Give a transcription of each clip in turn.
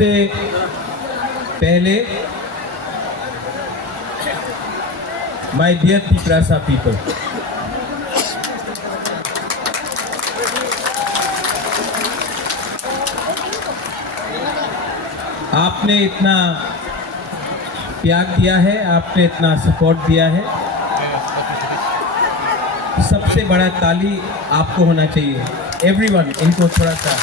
सबसे पहले my dear Tiprasa people, आपने इतना प्यार दिया है, आपने इतना सपोर्ट दिया है। सबसे बड़ा ताली आपको होना चाहिए। एवरीवन, इनको थोड़ा सा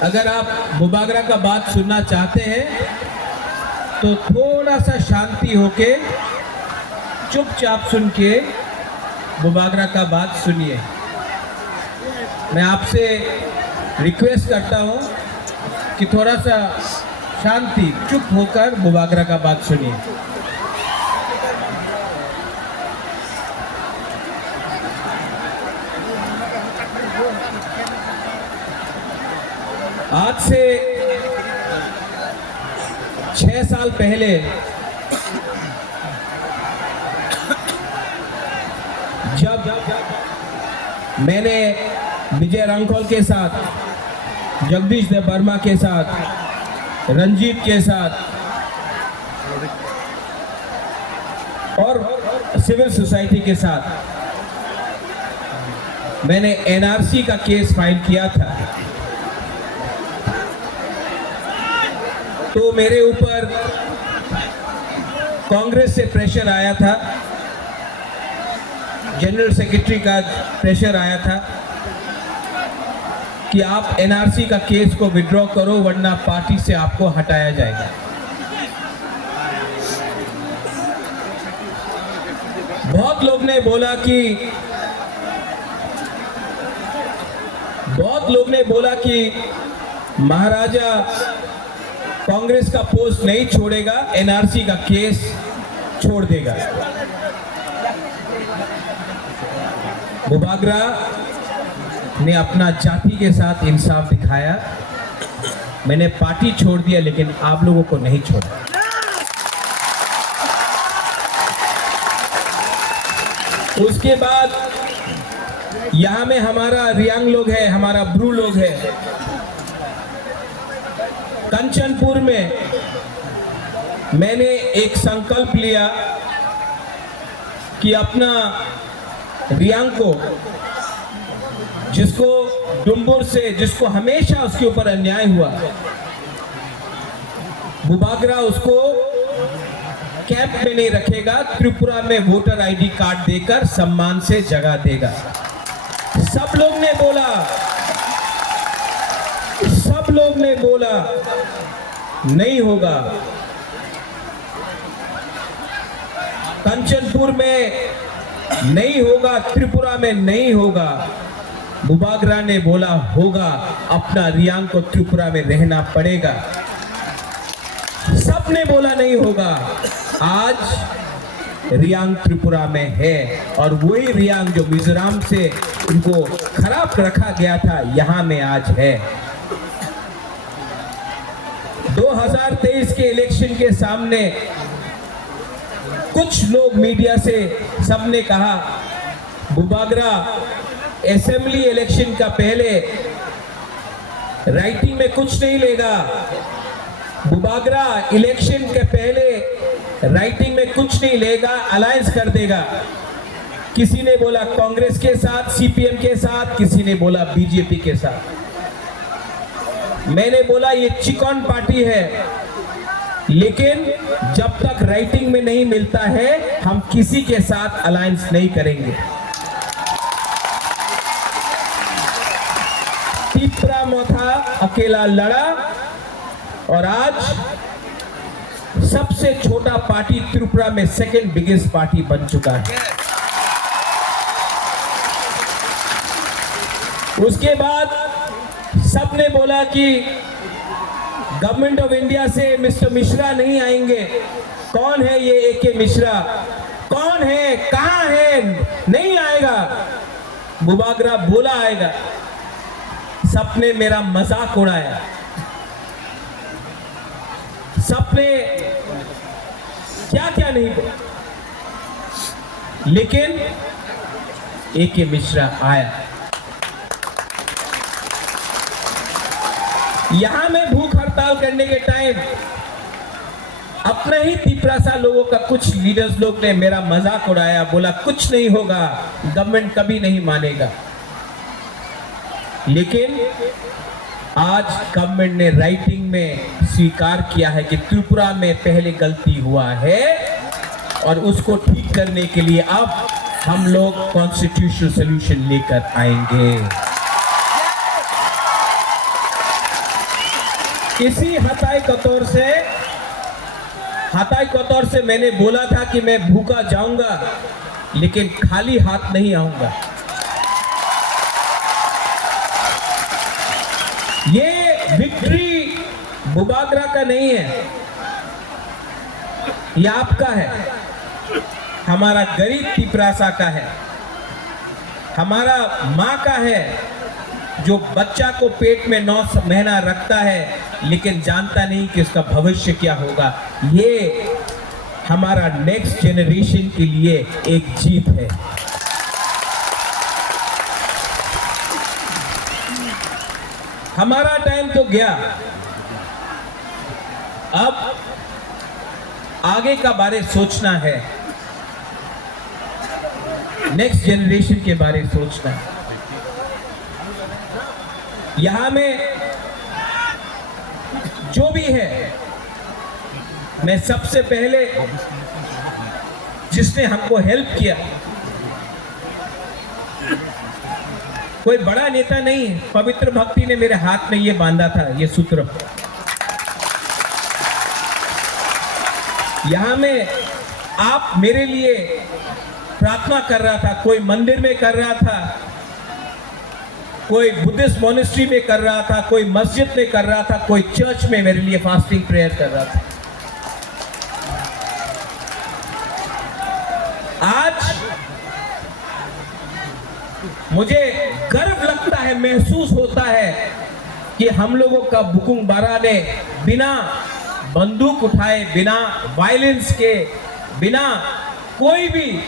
अगर आप बुबागरा का बात सुनना चाहते हैं तो थोड़ा सा शांति होके चुपचाप सुन के बुबागरा का बात सुनिए। मैं आपसे रिक्वेस्ट करता हूँ कि थोड़ा सा शांति, चुप होकर बुबागरा का बात सुनिए। आज से 6 साल पहले जब मैंने विजय रांखोल के साथ, जगदीश देव वर्मा के साथ, रंजीत के साथ और सिविल सोसाइटी के साथ मैंने एनआरसी का केस फाइल किया था, तो मेरे ऊपर कांग्रेस से प्रेशर आया था, जनरल सेक्रेटरी का प्रेशर आया था कि आप एनआरसी का केस को विड्रॉ करो वरना पार्टी से आपको हटाया जाएगा। बहुत लोग ने बोला कि महाराजा कांग्रेस का पोस्ट नहीं छोड़ेगा, एनआरसी का केस छोड़ देगा। बुबागरा ने अपना जाति के साथ इंसाफ दिखाया। मैंने पार्टी छोड़ दिया लेकिन आप लोगों को नहीं छोड़ा। उसके बाद यहां में हमारा रियांग लोग है, हमारा ब्रू लोग है। कंचनपुर में मैंने एक संकल्प लिया कि अपना रियांग को, जिसको डुम्बुर से, जिसको हमेशा उसके ऊपर अन्याय हुआ, बुबागरा उसको कैंप में नहीं रखेगा, त्रिपुरा में वोटर आईडी कार्ड देकर सम्मान से जगह देगा। सब लोग ने बोला नहीं होगा। कंचनपुर में नहीं होगा, त्रिपुरा में नहीं होगा। बुबागरा ने बोला होगा, अपना रियांग को त्रिपुरा में रहना पड़ेगा। सबने बोला नहीं होगा। आज रियांग त्रिपुरा में है और वही रियांग जो मिजोरम से उनको खराब रखा गया था, यहां में आज है। 2023 के इलेक्शन के सामने कुछ लोग मीडिया से सबने कहा बुबागरा असेंबली इलेक्शन का पहले राइटिंग में कुछ नहीं लेगा, बुबागरा इलेक्शन के पहले राइटिंग में कुछ नहीं लेगा, अलायंस कर देगा। किसी ने बोला कांग्रेस के साथ, सीपीएम के साथ, किसी ने बोला बीजेपी के साथ। मैंने बोला ये चिकन पार्टी है, लेकिन जब तक राइटिंग में नहीं मिलता है हम किसी के साथ अलायंस नहीं करेंगे। तिपरा मोथा अकेला लड़ा और आज सबसे छोटा पार्टी त्रिपुरा में सेकंड बिगेस्ट पार्टी बन चुका है। उसके बाद सबने बोला कि गवर्नमेंट ऑफ इंडिया से मिस्टर मिश्रा नहीं आएंगे। कौन है ये एके मिश्रा? कौन है? कहां है? नहीं आएगा। बुबागरा बोला आएगा। सबने मेरा मजाक उड़ाया। सबने क्या क्या नहीं बोला। लेकिन ए.के. मिश्रा आया। यहां में भूख हड़ताल करने के टाइम अपने ही तिपरासा लोगों का कुछ लीडर्स लोग ने मेरा मजाक उड़ाया, बोला कुछ नहीं होगा, गवर्नमेंट कभी नहीं मानेगा। लेकिन आज गवर्नमेंट ने राइटिंग में स्वीकार किया है कि त्रिपुरा में पहले गलती हुआ है और उसको ठीक करने के लिए अब हम लोग कॉन्स्टिट्यूशनल सॉल्यूशन लेकर आएंगे। इसी हताई कतौर से मैंने बोला था कि मैं भूखा जाऊंगा लेकिन खाली हाथ नहीं आऊंगा। ये विक्ट्री बुबागरा का नहीं है, ये आपका है, हमारा गरीब तिपरासा का है, हमारा माँ का है जो बच्चा को पेट में 9 महीना रखता है लेकिन जानता नहीं कि उसका भविष्य क्या होगा। ये हमारा नेक्स्ट जनरेशन के लिए एक जीत है। हमारा टाइम तो गया, अब आगे का बारे सोचना है, नेक्स्ट जनरेशन के बारे सोचना है। यहां में जो भी है, मैं सबसे पहले जिसने हमको हेल्प किया, कोई बड़ा नेता नहीं है, पवित्र भक्ति ने मेरे हाथ में ये बांधा था, ये सूत्र। यहां में आप मेरे लिए प्रार्थना कर रहा था, कोई मंदिर में कर रहा था, कोई बुद्धिस्ट मॉनेस्ट्री में कर रहा था, कोई मस्जिद में कर रहा था, कोई चर्च में मेरे लिए फास्टिंग प्रेयर कर रहा था। आज मुझे गर्व लगता है, महसूस होता है कि हम लोगों का बुकुंग बारा ने बिना बंदूक उठाए, बिना वायलेंस के, बिना कोई भी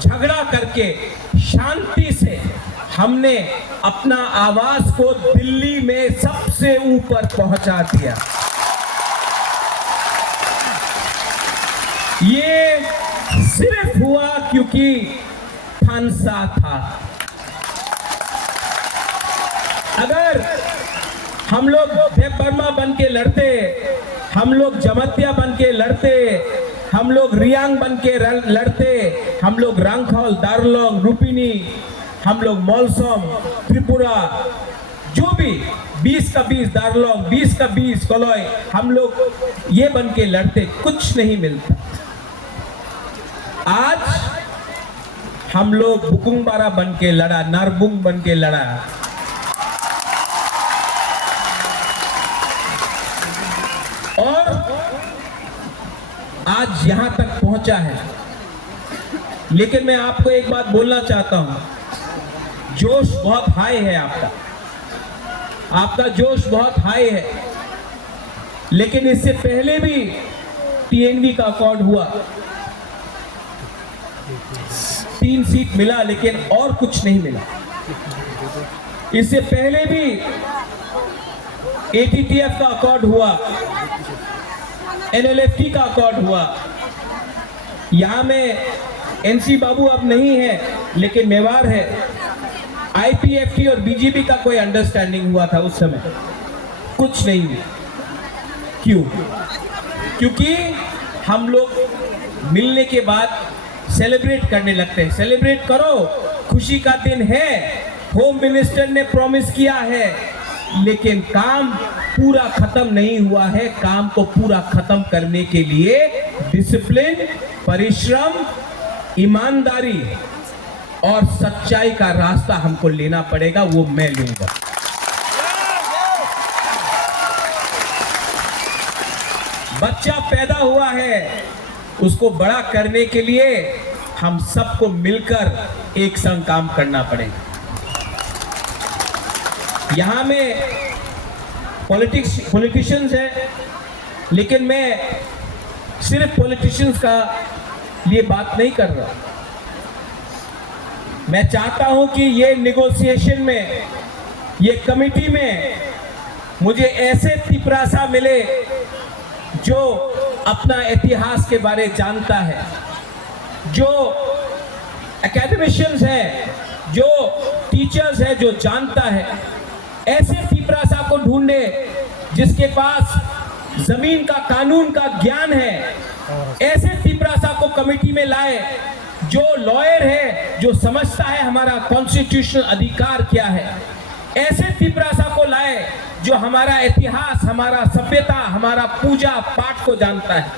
झगड़ा करके शांति से हमने अपना आवाज को दिल्ली में सबसे ऊपर पहुंचा दिया। ये सिर्फ हुआ क्योंकि खानसा था। अगर हम लोग देव बर्मा बन के लड़ते, हम लोग जमतिया बन के लड़ते, हम लोग रियांग बन के लड़ते, हम लोग रंगखौल, दार्लोंग, रुपिनी, हम लोग मौलसोम, त्रिपुरा, जो भी 20 का 20 दार्लोंग, 20 का 20 कोलोई, हम लोग ये बन के लड़ते, कुछ नहीं मिलता। आज हम लोग बुकुंग बारा बन के लड़ा, नारबुंग बन के लड़ा। और आज यहां तक पहुंचा है। लेकिन मैं आपको एक बात बोलना चाहता हूं, जोश बहुत हाई है आपका जोश बहुत हाई है। लेकिन इससे पहले भी टीएनवी का अकॉर्ड हुआ, 3 सीट मिला लेकिन और कुछ नहीं मिला। इससे पहले भी एटीटीएफ का अकॉर्ड हुआ, एनएलएफटी का अकॉर्ड हुआ। यहां में एनसी बाबू अब नहीं है लेकिन मेवाड़ है। आईपीएफटी और बीजेपी का कोई अंडरस्टैंडिंग हुआ था उस समय, कुछ नहीं हुआ। क्यों? क्योंकि हम लोग मिलने के बाद सेलिब्रेट करने लगते हैं। सेलिब्रेट करो, खुशी का दिन है, होम मिनिस्टर ने प्रॉमिस किया है, लेकिन काम पूरा खत्म नहीं हुआ है। काम को पूरा खत्म करने के लिए डिसिप्लिन, परिश्रम, ईमानदारी और सच्चाई का रास्ता हमको लेना पड़ेगा, वो मैं लूंगा। बच्चा पैदा हुआ है, उसको बड़ा करने के लिए हम सबको मिलकर एक संग काम करना पड़ेगा। यहां में पॉलिटिशियंस है, लेकिन मैं सिर्फ पॉलिटिशियंस का लिए बात नहीं कर रहा। मैं चाहता हूं कि ये निगोशिएशन में, ये कमिटी में मुझे ऐसे तिपरासा मिले जो अपना इतिहास के बारे जानता है, जो एकेडमिशियंस है, जो टीचर्स है, जो जानता है। ऐसे तिपरासा को ढूंढे जिसके पास जमीन का, कानून का ज्ञान है। ऐसे तिपरासा को कमेटी में लाए जो लॉयर है, जो समझता है हमारा कॉन्स्टिट्यूशनल अधिकार क्या है। ऐसे तिपरासा को लाए जो हमारा इतिहास, हमारा सभ्यता, हमारा पूजा पाठ को जानता है।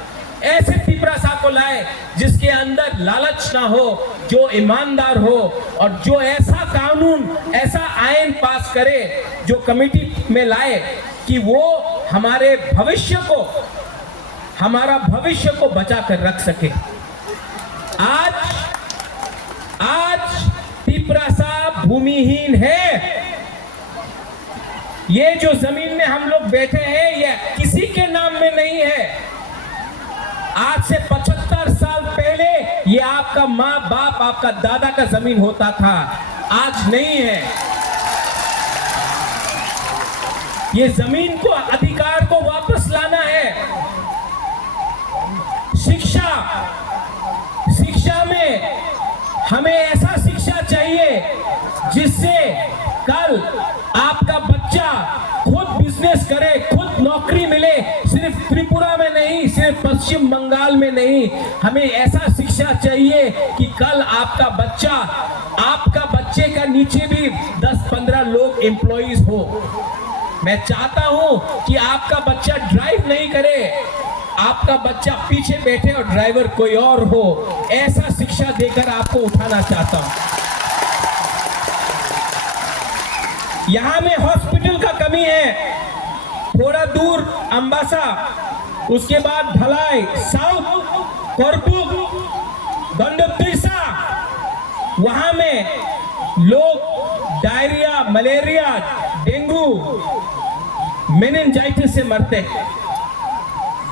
ऐसे तिपरासा को लाए जिसके अंदर लालच ना हो, जो ईमानदार हो और जो ऐसा कानून, ऐसा आयन पास करे जो कमेटी में लाए कि वो हमारे भविष्य को, हमारा भविष्य को बचा कर रख सके। आज तिपरासा भूमिहीन है। ये जो जमीन में हम लोग बैठे हैं ये किसी के नाम में नहीं है। आज से 75 साल पहले ये आपका माँ बाप, आपका दादा का जमीन होता था, आज नहीं है। ये जमीन को, अधिकार को वापस लाना है। शिक्षा में हमें ऐसा शिक्षा चाहिए जिससे कल आपका बच्चा खुद बिजनेस करे, खुद नौकरी मिले। सिर्फ त्रिपुरा में नहीं, सिर्फ पश्चिम बंगाल में नहीं, हमें ऐसा शिक्षा चाहिए कि कल आपका बच्चे का नीचे भी 10-15 लोग एम्प्लॉइज हो। मैं चाहता हूं कि आपका बच्चा ड्राइव नहीं करे, आपका बच्चा पीछे बैठे और ड्राइवर कोई और हो। ऐसा शिक्षा देकर आपको उठाना चाहता हूं। यहां में हॉस्पिटल का कमी है। थोड़ा दूर अंबासा, उसके बाद ढलाई, साउथ कोरपुक, दंडोतिरसा, वहां में लोग डायरिया, मलेरिया, डेंगू, मेनिंजाइटिस से मरते हैं।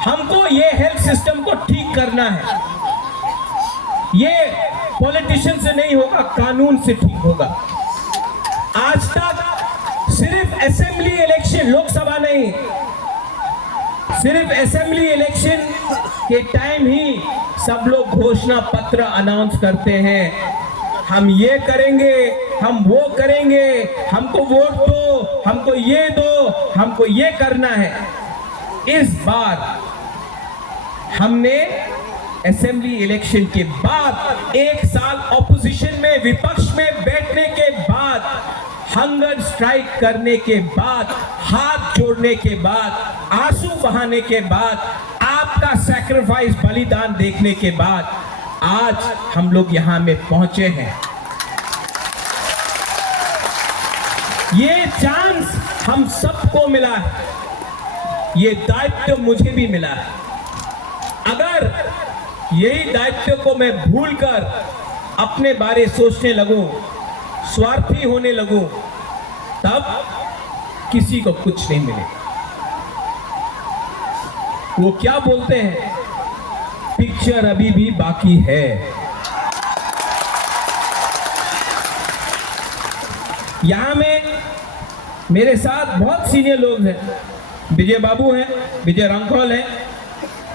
हमको ये हेल्थ सिस्टम को ठीक करना है। ये पॉलिटिशियन से नहीं होगा, कानून से ठीक होगा। आज तक सिर्फ असेंबली इलेक्शन, लोकसभा नहीं, सिर्फ असेंबली इलेक्शन के टाइम ही सब लोग घोषणा पत्र अनाउंस करते हैं। हम ये करेंगे, हम वो करेंगे, हमको वोट दो, हमको ये दो, हमको ये करना है। इस बार हमने असेंबली इलेक्शन के बाद, एक साल ऑपोजिशन में, विपक्ष में बैठने के बाद, हंगर स्ट्राइक करने के बाद, हाथ जोड़ने के बाद, आंसू बहाने के बाद, आपका सैक्रिफाइस, बलिदान देखने के बाद आज हम लोग यहां में पहुंचे हैं। ये चांस हम सबको मिला है, ये दायित्व मुझे भी मिला है। अगर यही दायित्व को मैं भूलकर अपने बारे सोचने लगूं, स्वार्थी होने लगूं, तब किसी को कुछ नहीं मिलेगा। वो क्या बोलते हैं, पिक्चर अभी भी बाकी है। यहां में मेरे साथ बहुत सीनियर लोग हैं। विजय बाबू हैं, विजय रंगखौल हैं,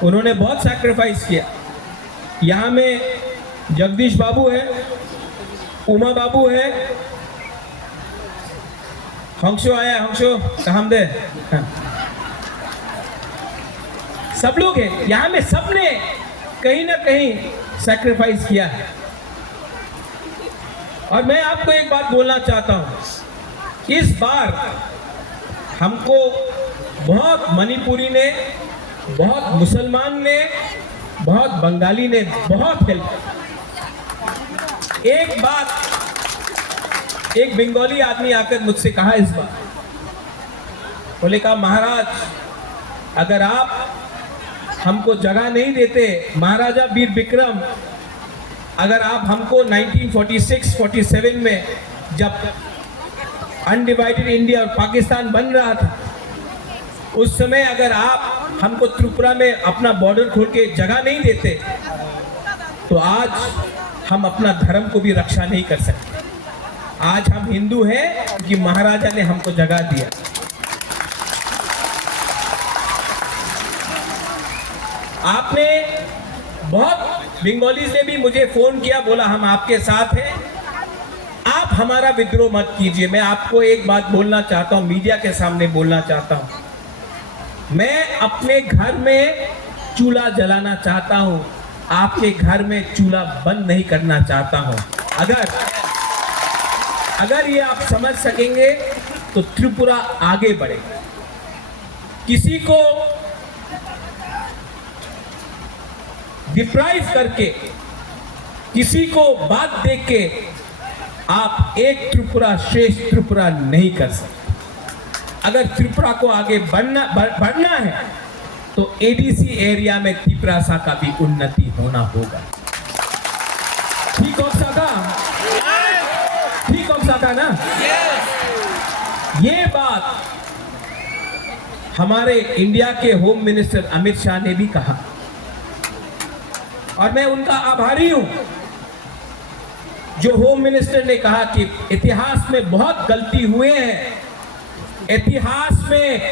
उन्होंने बहुत सैक्रिफाइस किया। यहाँ में जगदीश बाबू है, उमा बाबू है, हंसो आया, हंसो काम दे, सब लोग हैं यहाँ में। सबने कहीं ना कहीं सैक्रिफाइस किया है। और मैं आपको एक बात बोलना चाहता हूँ, इस बार हमको बहुत मणिपुरी ने, बहुत मुसलमान ने, बहुत बंगाली ने बहुत हेल्प। एक बात, एक बंगाली आदमी आकर मुझसे कहा इस बार, बोले कहा महाराज अगर आप हमको जगह नहीं देते, महाराजा वीर विक्रम, अगर आप हमको 1946-47 में जब अनडिवाइडेड इंडिया और पाकिस्तान बन रहा था, उस समय अगर आप हमको त्रिपुरा में अपना बॉर्डर खोल के जगह नहीं देते, तो आज हम अपना धर्म को भी रक्षा नहीं कर सकते। आज हम हिंदू हैं क्योंकि महाराजा ने हमको जगह दिया। आपने बहुत बंगालीज ने भी मुझे फोन किया, बोला हम आपके साथ हैं, आप हमारा विद्रोह मत कीजिए। मैं आपको एक बात बोलना चाहता हूं, मीडिया के सामने बोलना चाहता हूं, मैं अपने घर में चूल्हा जलाना चाहता हूं, आपके घर में चूल्हा बंद नहीं करना चाहता हूं। अगर ये आप समझ सकेंगे तो त्रिपुरा आगे बढ़ेगा। किसी को डिप्राइव करके, किसी को बात देख के आप एक त्रिपुरा श्रेष्ठ त्रिपुरा नहीं कर सकते। अगर त्रिपुरा को आगे बढ़ना है तो एडीसी एरिया में त्रिपुरा का भी उन्नति होना होगा। ठीक हो सका? ठीक हो सका ना? ये बात हमारे इंडिया के होम मिनिस्टर अमित शाह ने भी कहा और मैं उनका आभारी हूं, जो होम मिनिस्टर ने कहा कि इतिहास में बहुत गलती हुए हैं, इतिहास में